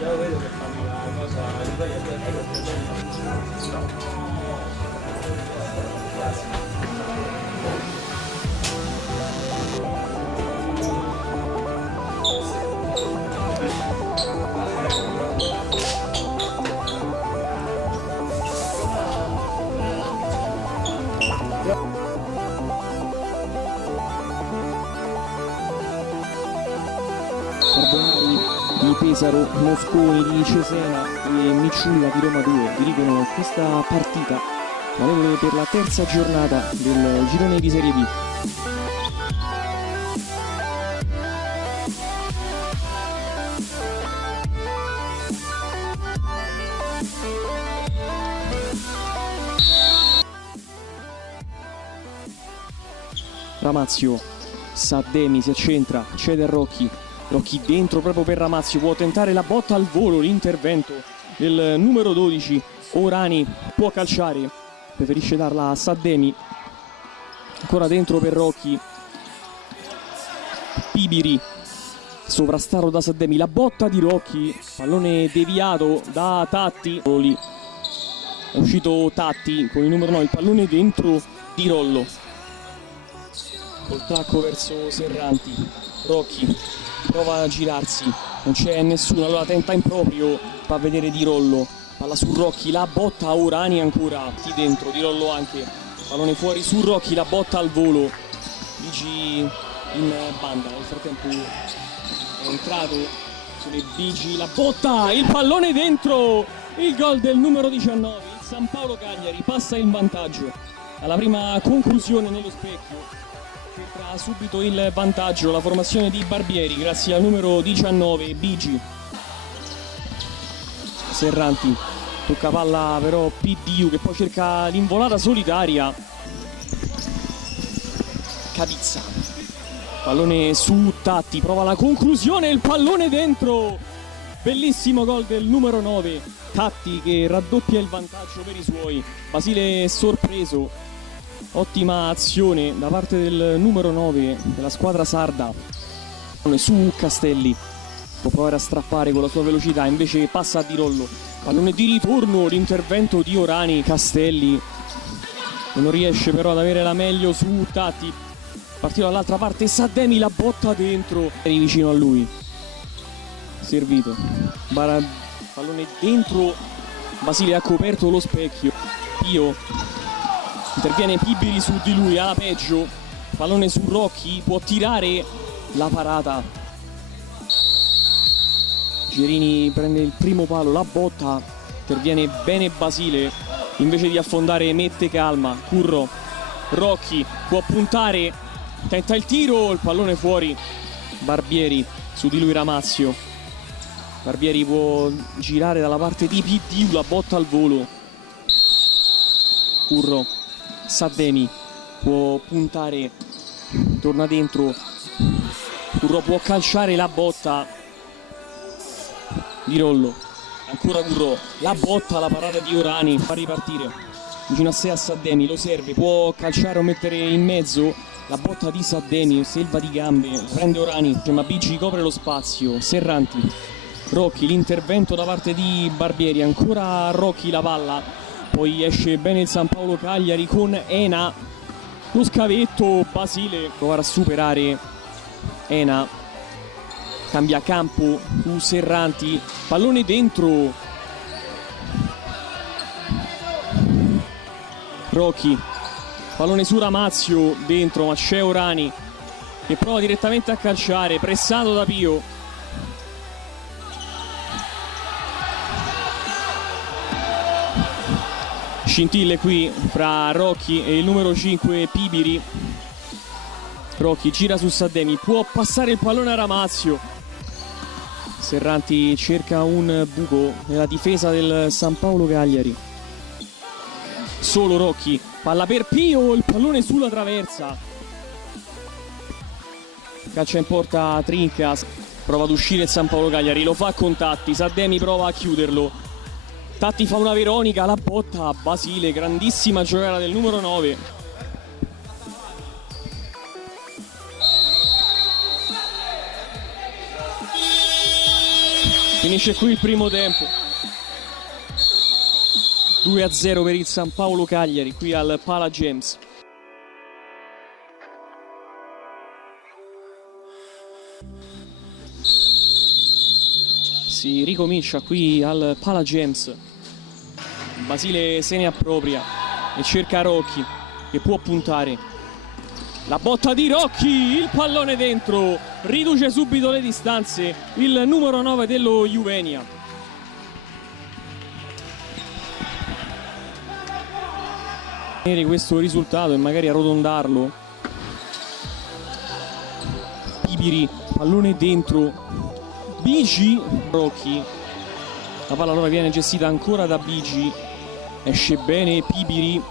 Io vedo che fanno la cosa Carbonari di Pesaro, Mosconi di Cesena e Micciulla di Roma 2 dirigono questa partita valevole per la terza giornata del girone di Serie B. Ramazio, Saddemi si accentra, cede a Rocchi. Rocchi dentro proprio per Ramazio, può tentare la botta al volo, l'intervento del numero 12, Orani può calciare, preferisce darla a Saddemi, ancora dentro per Rocchi, Pibiri, sovrastaro da Saddemi, la botta di Rocchi, pallone deviato da Tatti, è uscito Tatti con il numero 9, il pallone dentro di Rollo, col tacco verso Serranti, Rocchi prova a girarsi, non c'è nessuno, allora tenta in proprio, fa vedere Di Rollo, palla su Rocchi, la botta a Orani ancora, Di dentro, Di Rollo anche, pallone fuori su Rocchi, la botta al volo, Bigi in banda, nel frattempo è entrato sulle Bigi, la botta, il pallone dentro, il gol del numero 19, il San Paolo Cagliari passa in vantaggio alla prima conclusione nello specchio. Entra subito il vantaggio la formazione di Barbieri grazie al numero 19 Bigi. Serranti tocca palla però PDU che poi cerca l'involata solitaria. Cavizza, pallone su Tatti, prova la conclusione, il pallone dentro, bellissimo gol del numero 9 Tatti che raddoppia il vantaggio per i suoi. Basile è sorpreso. Ottima azione da parte del numero 9 della squadra sarda su Castelli, può provare a strappare con la sua velocità, invece passa a Di Rollo, pallone di ritorno, l'intervento di Orani, Castelli che non riesce però ad avere la meglio su Tatti, partito dall'altra parte Saddemi, la botta dentro, eri vicino a lui, servito, pallone dentro, Basile ha coperto lo specchio, Pio interviene Pibiri su di lui, alla peggio, pallone su Rocchi, può tirare la parata, Gerini prende il primo palo, la botta, interviene bene Basile, invece di affondare mette calma, Curro, Rocchi può puntare, tenta il tiro, il pallone fuori, Barbieri su di lui Ramazio, Barbieri può girare dalla parte di PD, la botta al volo, Curro, Saddemi può puntare, torna dentro, Curro può calciare la botta, Di Rollo, ancora Curro, la botta, la parata di Orani, fa ripartire, vicino a sé a Saddemi, lo serve, può calciare o mettere in mezzo, la botta di Saddemi, selva di gambe, prende Orani, ma Bigi copre lo spazio, Serranti, Rocchi, l'intervento da parte di Barbieri, ancora Rocchi la palla, poi esce bene il San Paolo Cagliari con Ena, lo scavetto, Basile provare a superare Ena, cambia campo su Serranti, pallone dentro, Rocchi, pallone su Ramazio, dentro, ma c'è Orani che prova direttamente a calciare, pressato da Pio. Scintille qui fra Rocchi e il numero 5 Pibiri. Rocchi gira su Saddemi, può passare il pallone a Ramazio, Serranti cerca un buco nella difesa del San Paolo Cagliari, solo Rocchi, palla per Pio, il pallone sulla traversa, calcia in porta Trincas, prova ad uscire il San Paolo Cagliari, lo fa con Tatti, Saddemi prova a chiuderlo, Tatti fa una Veronica, la botta a Basile, grandissima giocata del numero 9. Finisce qui il primo tempo. 2-0 per il San Paolo Cagliari qui al Pala James. Si ricomincia qui al Pala James. Basile se ne appropria e cerca Rocchi che può puntare. La botta di Rocchi, il pallone dentro, riduce subito le distanze il numero 9 dello Juvenia. Questo risultato e magari arrotondarlo. Pibiri, pallone dentro, Bigi, Rocchi, la palla allora viene gestita ancora da Bigi, esce bene Pibiri,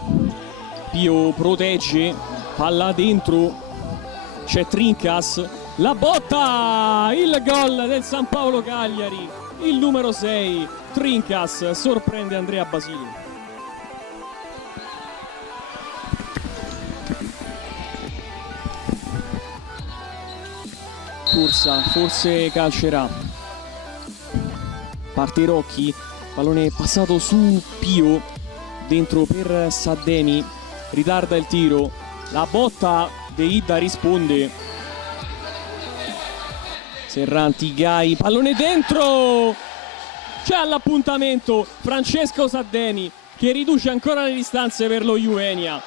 Pio protegge, palla dentro, c'è Trincas, la botta, il gol del San Paolo Cagliari, il numero 6, Trincas sorprende Andrea Basile. Corsa, forse calcerà, parte Rocchi, pallone passato su Pio, dentro per Saddemi, ritarda il tiro, la botta, De Ida risponde, Serranti, Gai, pallone dentro, c'è all'appuntamento Francesco Saddemi che riduce ancora le distanze per lo Juvenia,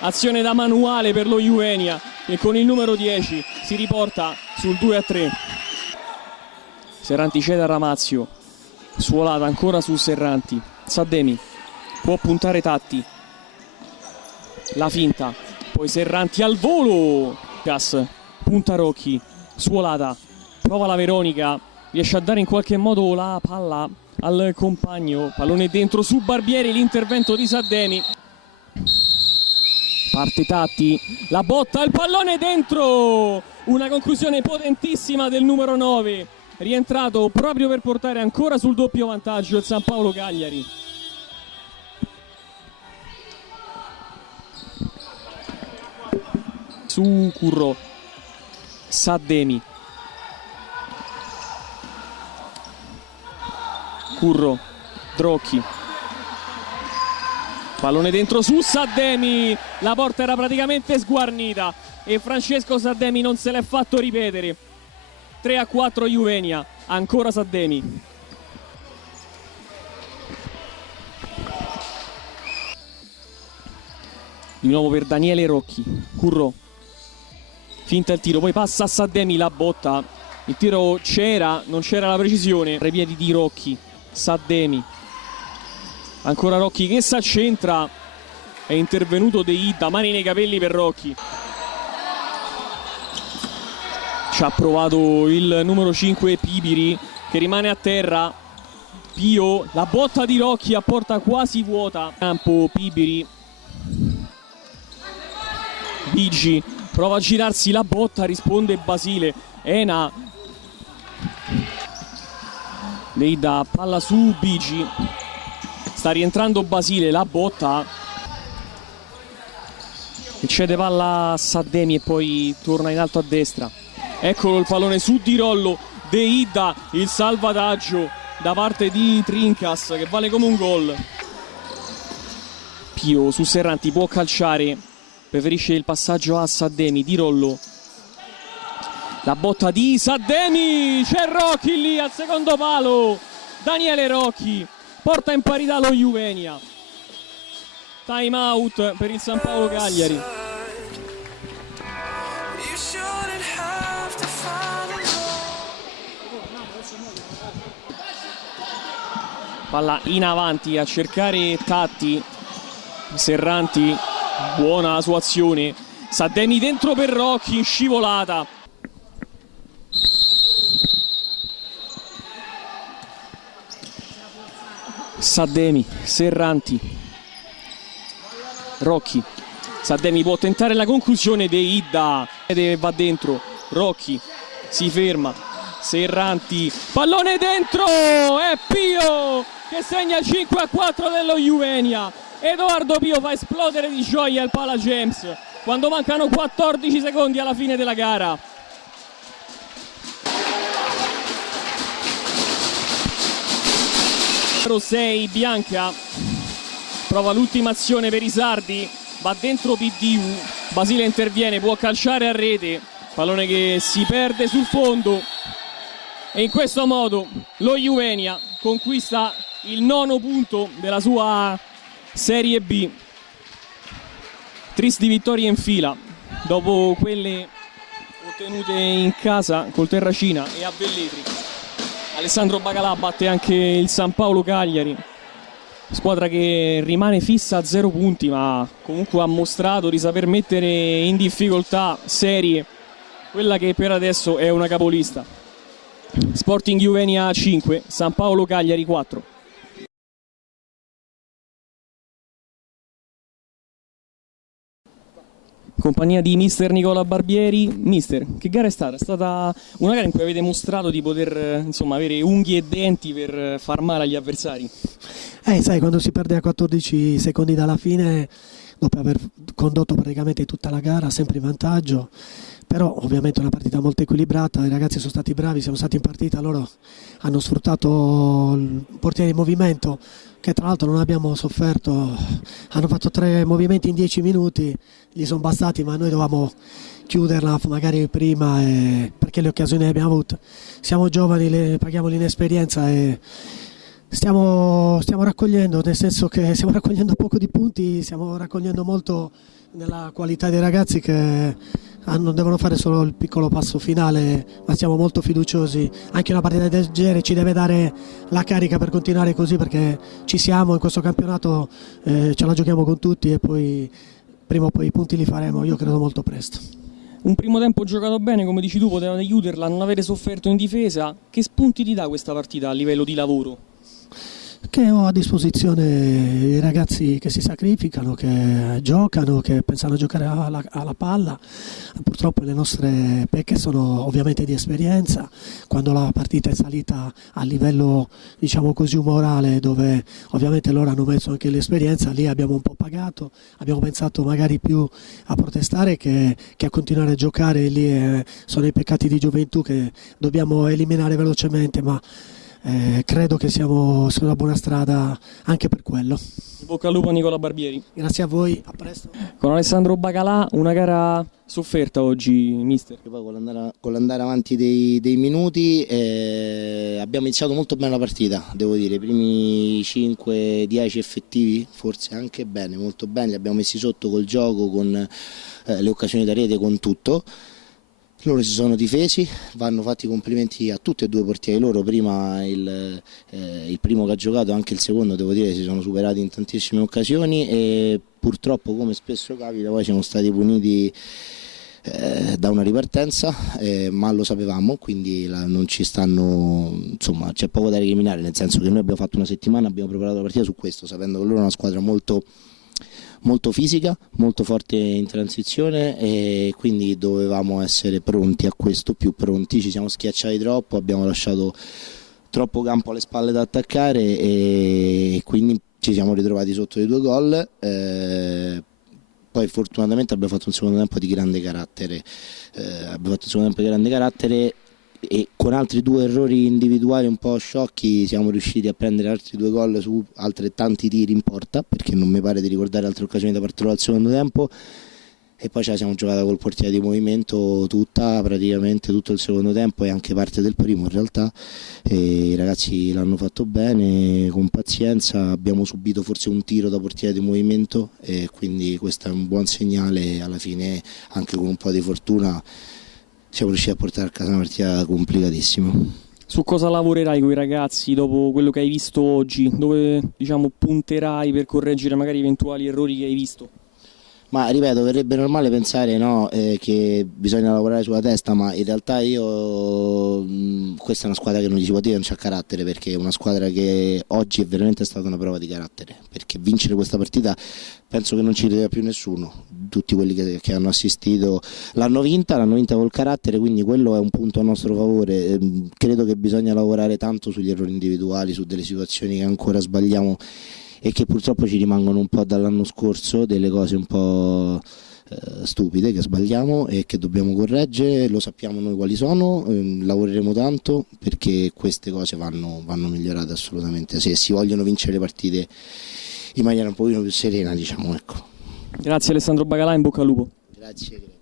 azione da manuale per lo Juvenia che con il numero 10 si riporta sul 2-3. Serranti cede a Ramazio, Suolata ancora su Serranti, Saddemi può puntare Tatti, la finta, poi Serranti al volo, Gas, punta Rocchi, Suolata, prova la Veronica, riesce a dare in qualche modo la palla al compagno, pallone dentro su Barbieri, l'intervento di Saddemi, parte Tatti, la botta, il pallone dentro, una conclusione potentissima del numero 9, rientrato proprio per portare ancora sul doppio vantaggio il San Paolo Cagliari. Su Curro, Saddemi, Curro, Drocchi, pallone dentro su Saddemi, la porta era praticamente sguarnita e Francesco Saddemi non se l'è fatto ripetere. 3-4 Juvenia, ancora Saddemi. Di nuovo per Daniele Rocchi, Curro, finta il tiro, poi passa a Saddemi, la botta, il tiro c'era, non c'era la precisione, tra i piedi di Rocchi, Saddemi, ancora Rocchi che si accentra, è intervenuto De Ida, mani nei capelli per Rocchi. Ci ha provato il numero 5 Pibiri che rimane a terra, Pio, la botta di Rocchi a porta quasi vuota, campo Pibiri, Bigi, prova a girarsi, la botta, risponde Basile, Ena, lei dà palla su Bigi, sta rientrando Basile, la botta, e cede palla a Saddemi e poi torna in alto a destra. Eccolo il pallone su Di Rollo, De Ida, il salvataggio da parte di Trincas che vale come un gol. Pio su Serranti, può calciare, preferisce il passaggio a Saddemi, Di Rollo, la botta di Saddemi, c'è Rocchi lì al secondo palo, Daniele Rocchi porta in parità lo Juvenia. Time out per il San Paolo Cagliari. Palla in avanti a cercare Tatti, Serranti, buona la sua azione, Saddemi dentro per Rocchi, in scivolata. Saddemi, Serranti, Rocchi, Saddemi può tentare la conclusione di Idda, va dentro, Rocchi si ferma, Serranti, pallone dentro, è Pio che segna il 5-4 dello Juvenia. Edoardo Pio fa esplodere di gioia il Pala James quando mancano 14 secondi alla fine della gara. Numero 6 Bianca prova l'ultima azione per i sardi, va dentro PDU, Basile interviene, può calciare a rete, pallone che si perde sul fondo e in questo modo lo Juvenia conquista il 9° punto della sua Serie B. Tristi vittorie in fila dopo quelle ottenute in casa col Terracina e a Velletri. Alessandro Bacalà batte anche il San Paolo Cagliari, squadra che rimane fissa a 0 punti ma comunque ha mostrato di saper mettere in difficoltà serie quella che per adesso è una capolista. Sporting Juvenia 5, San Paolo Cagliari 4. Compagnia di mister Nicola Barbieri. Mister, che gara è stata? È stata una gara in cui avete mostrato di poter avere unghie e denti per far male agli avversari. Sai, quando si perde a 14 secondi dalla fine, dopo aver condotto praticamente tutta la gara, sempre in vantaggio, però ovviamente una partita molto equilibrata, i ragazzi sono stati bravi, siamo stati in partita, loro hanno sfruttato il portiere in movimento, che tra l'altro non abbiamo sofferto, hanno fatto 3 movimenti in 10 minuti, gli sono bastati, ma noi dovevamo chiuderla magari prima perché le occasioni le abbiamo avute. Siamo giovani, paghiamo l'inesperienza e stiamo raccogliendo, nel senso che stiamo raccogliendo poco di punti, stiamo raccogliendo molto nella qualità dei ragazzi che devono fare solo il piccolo passo finale, ma siamo molto fiduciosi. Anche una partita del genere ci deve dare la carica per continuare così, perché ci siamo in questo campionato, ce la giochiamo con tutti e poi prima o poi i punti li faremo, io credo molto presto. Un primo tempo giocato bene, come dici tu, potevate chiuderla, non avete sofferto in difesa. Che spunti ti dà questa partita a livello di lavoro? Che ho a disposizione i ragazzi che si sacrificano, che giocano, che pensano a giocare alla palla. Purtroppo le nostre pecche sono ovviamente di esperienza. Quando la partita è salita a livello, diciamo così, umorale, dove ovviamente loro hanno messo anche l'esperienza, lì abbiamo un po' pagato, abbiamo pensato magari più a protestare che a continuare a giocare. Lì sono i peccati di gioventù che dobbiamo eliminare velocemente, ma credo che siamo su una buona strada anche per quello. In bocca al lupo a Nicola Barbieri. Grazie a voi, a presto. Con Alessandro Bacalà, una gara sofferta oggi, mister. Poi con l'andare avanti dei minuti abbiamo iniziato molto bene la partita, devo dire, i primi 5-10 effettivi, forse anche bene, molto bene, li abbiamo messi sotto col gioco, con le occasioni da rete, con tutto. Loro si sono difesi, vanno fatti i complimenti a tutti e due i portieri loro, prima il primo che ha giocato, anche il secondo, devo dire, si sono superati in tantissime occasioni e purtroppo, come spesso capita, poi siamo stati puniti da una ripartenza, ma lo sapevamo, quindi non ci stanno, insomma, c'è poco da recriminare, nel senso che noi abbiamo fatto una settimana, abbiamo preparato la partita su questo, sapendo che loro è una squadra molto fisica, molto forte in transizione e quindi dovevamo essere pronti a questo, più pronti, ci siamo schiacciati troppo, abbiamo lasciato troppo campo alle spalle da attaccare e quindi ci siamo ritrovati sotto i 2 gol. Poi fortunatamente abbiamo fatto un secondo tempo di grande carattere, e con altri 2 errori individuali un po' sciocchi siamo riusciti a prendere altri 2 gol su altrettanti tiri in porta, perché non mi pare di ricordare altre occasioni da parte loro al secondo tempo, e poi ce la siamo giocata col portiere di movimento praticamente tutto il secondo tempo e anche parte del primo in realtà, e i ragazzi l'hanno fatto bene, con pazienza, abbiamo subito forse un tiro da portiere di movimento e quindi questo è un buon segnale, alla fine anche con un po' di fortuna siamo riusciti a portare a casa una partita complicatissima. Su cosa lavorerai con i ragazzi dopo quello che hai visto oggi? Dove punterai per correggere magari eventuali errori che hai visto? Ma ripeto, verrebbe normale pensare no, che bisogna lavorare sulla testa, ma in realtà questa è una squadra che non gli si può dire non c'ha carattere, perché è una squadra che oggi è veramente stata una prova di carattere, perché vincere questa partita penso che non ci credeva più nessuno, tutti quelli che hanno assistito l'hanno vinta col carattere, quindi quello è un punto a nostro favore. Credo che bisogna lavorare tanto sugli errori individuali, su delle situazioni che ancora sbagliamo e che purtroppo ci rimangono un po' dall'anno scorso, delle cose un po' stupide che sbagliamo e che dobbiamo correggere, lo sappiamo noi quali sono, lavoreremo tanto perché queste cose vanno migliorate assolutamente, se si vogliono vincere le partite in maniera un pochino più serena, diciamo, ecco. Grazie Alessandro Bagalà, in bocca al lupo. Grazie.